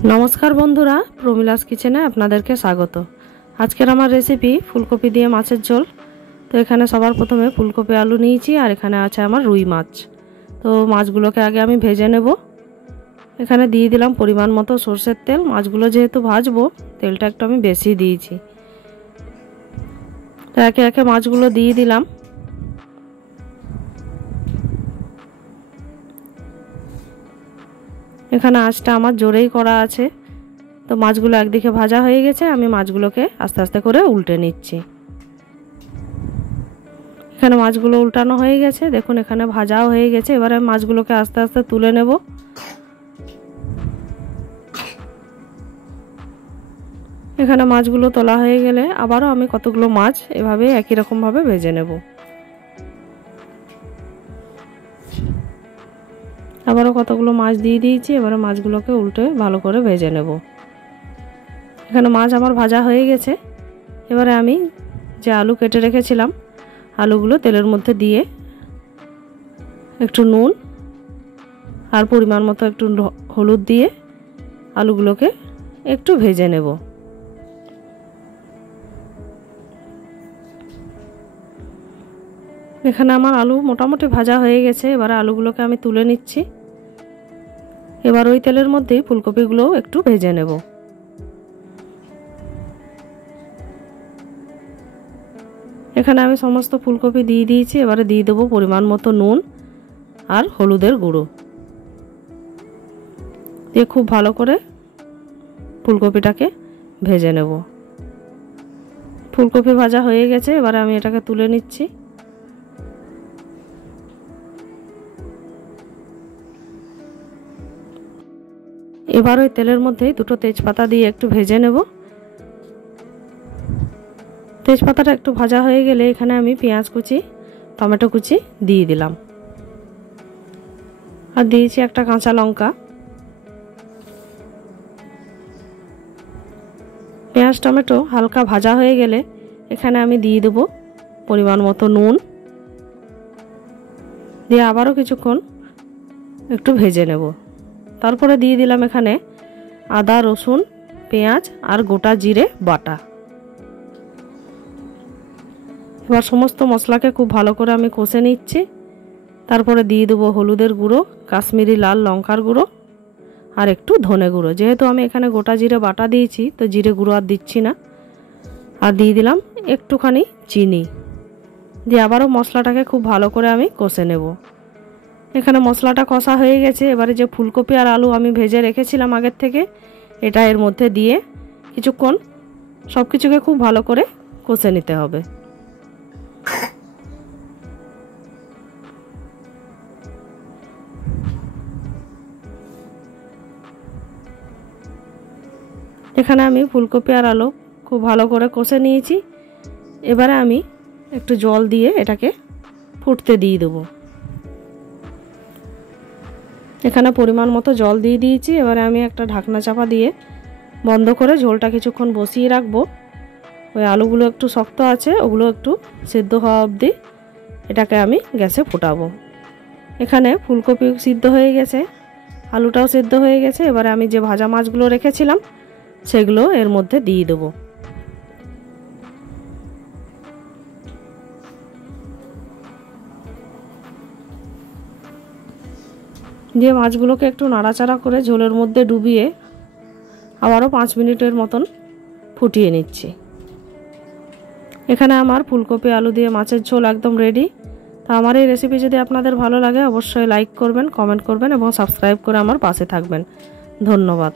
नमस्कार बंधुरा प्रमिलास किचेने आपनादेरके स्वागत। आजकेर आमार रेसिपि फुलकपि दिए माछेर झोल। तो एखाने सबार प्रथमे फुलकपि आलू निয়েছি और एखाने आछे आमार रुई माछ। तो माछगुलोके आगे आमी भेजे नेब। एखाने दिए दिलाम परिमाण मतो सर्षेर तेल। माछगुलो जेहेतु भाजबो तेलटा एकटु आमी बेशी दिয়েছি। तो एके एके माछगुलो दिए दिलाम। এখানে আঁচটা আমার জোরেই করা আছে। তো মাছগুলো একদিকে ভাজা হয়ে গেছে, আমি মাছগুলোকে আস্তে আস্তে করে উল্টে নিচ্ছি। এখানে মাছগুলো উল্টানো হয়ে গেছে, দেখুন এখানে ভাজাও হয়ে গেছে। এবারে মাছগুলোকে আস্তে আস্তে তুলে নেব। এখানে মাছগুলো তোলা হয়ে গেলে আবারও আমি কতগুলো মাছ এভাবে একই রকম ভাবে ভেজে নেব। আবারও কতগুলো মাছ দিয়ে দিয়েছি। এবারে মাছগুলোকে উল্টে ভালো করে ভেজে নেব। এখানে মাছ আমার ভাজা হয়ে গেছে। এবারে আমি যে আলু কেটে রেখেছিলাম আলুগুলো তেলের মধ্যে দিয়ে একটু নুন আর পরিমাণ মতো একটু হলুদ দিয়ে আলুগুলোকে একটু ভেজে নেব। এখানে আমার আলু মোটামুটি ভাজা হয়ে গেছে। এবারে আলুগুলোকে আমি তুলে নিচ্ছি। এবার ওই তেলের মধ্যেই ফুলকপিগুলো একটু ভেজে নেব। এখানে আমি সমস্ত ফুলকপি দিয়ে দিয়েছি। এবারে দিয়ে দেব পরিমাণ মতো নুন আর হলুদের গুঁড়ো দিয়ে খুব ভালো করে ফুলকপিটাকে ভেজে নেব। ফুলকপি ভাজা হয়ে গেছে। এবারে আমি এটাকে তুলে নিচ্ছি। এবার ওই তেলের মধ্যে দুটো তেজপাতা দিয়ে একটু ভেজে নেব। তেজপাতাটা একটু ভাজা হয়ে গেলে এখানে আমি পেঁয়াজ কুচি টমেটো কুচি দিয়ে দিলাম আর দিয়েছি একটা কাঁচা লঙ্কা। পেঁয়াজ টমেটো হালকা ভাজা হয়ে গেলে এখানে আমি দিয়ে দেব পরিমাণ মতো নুন দিয়ে আবারও কিছুক্ষণ একটু ভেজে নেব। তারপরে দিয়ে দিলাম এখানে আদা রসুন পেঁয়াজ আর গোটা জিরে বাটা। এবার সমস্ত মশলাকে খুব ভালো করে আমি কষে নিচ্ছি। তারপরে দিয়ে দেবো হলুদের গুঁড়ো কাশ্মীরি লাল লঙ্কার গুঁড়ো আর একটু ধনে গুঁড়ো। যেহেতু আমি এখানে গোটা জিরে বাটা দিয়েছি তো জিরে গুঁড়ো আর দিচ্ছি না। আর দিয়ে দিলাম একটুখানি চিনি দিয়ে আবারও মশলাটাকে খুব ভালো করে আমি কষে নেব। এখানে মশলাটা কষা হয়ে গেছে। এবারে যে ফুলকপি আর আলু আমি ভেজে রেখেছিলাম আগের থেকে এটা এর মধ্যে দিয়ে কিছুক্ষণ সব কিছুকে খুব ভালো করে কষে নিতে হবে। এখানে আমি ফুলকপি আর আলু খুব ভালো করে কষে নিয়েছি। এবারে আমি একটু জল দিয়ে এটাকে ফুটতে দিয়ে দেবো। এখানে পরিমাণ মতো জল দিয়ে দিয়েছি। এবারে আমি একটা ঢাকনা চাপা দিয়ে বন্ধ করে ঝোলটা কিছুক্ষণ বসিয়ে রাখবো। ওই আলুগুলো একটু শক্ত আছে ওগুলো একটু সিদ্ধ হওয়া অবধি এটাকে আমি গ্যাসে ফোটাবো। এখানে ফুলকপি সিদ্ধ হয়ে গেছে আলুটাও সিদ্ধ হয়ে গেছে। এবারে আমি যে ভাজা মাছগুলো রেখেছিলাম সেগুলো এর মধ্যে দিয়ে দেবো। দিয়ে মাছগুলোকে একটু নাড়াচাড়া করে ঝোলের মধ্যে ডুবিয়ে আবারও 5 মিনিটের মতন ফুটিয়ে নিচ্ছি। এখানে আমার ফুলকপি আলু দিয়ে মাছের ঝোল একদম রেডি। তো আমার এই রেসিপি যদি আপনাদের ভালো লাগে অবশ্যই লাইক করবেন কমেন্ট করবেন এবং সাবস্ক্রাইব করে আমার পাশে থাকবেন। ধন্যবাদ।